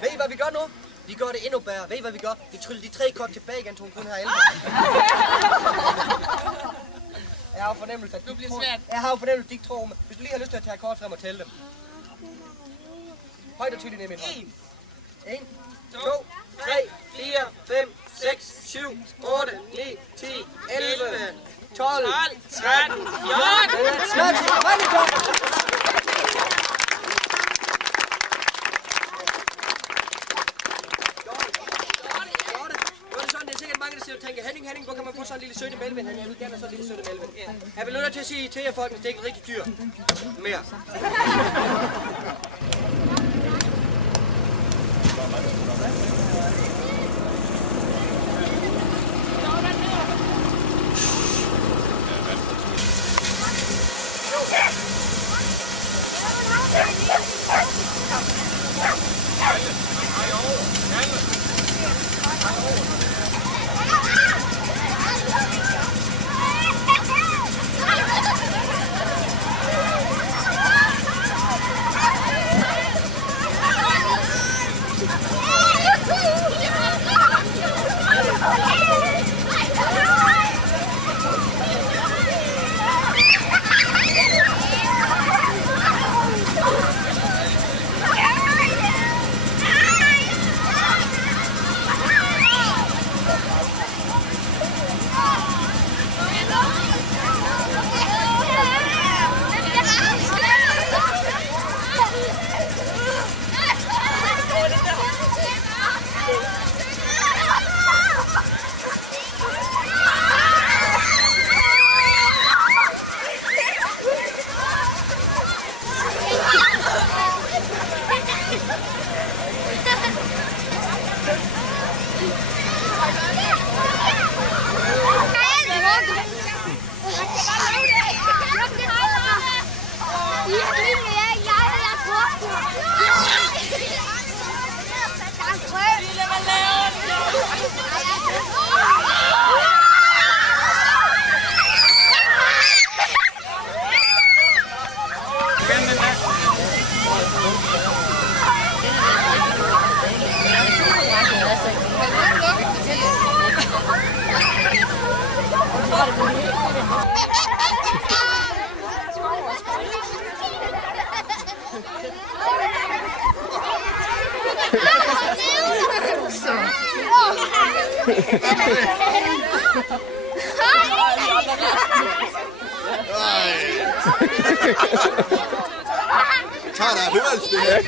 Ved I, hvad vi gør nu? Vi gør det endnu bedre. Ved I, hvad vi gør? Vi tryller de 3 kort tilbage igen, til hun kun har 11. Jeg har jo fornemmelse, at det bliver svært. Jeg har jo fornemmelse, at de ikke tror mig. Hvis du lige har lyst til at tage kort frem og tælle dem. Højt og tydeligt ned i min hånd. 1, 2, 3, 4, 5, 6, 7, 8, 9, 10, 11, 12, 13, 14. Henning, hvor kan man få sådan en lille sødt mælkevind? Jeg vil gerne have sådan en lille sødt mælkevind. Jeg vil nødt til at sige til jer folk, hvis det ikke er rigtig dyr. Mere. Tager der hørelse det her.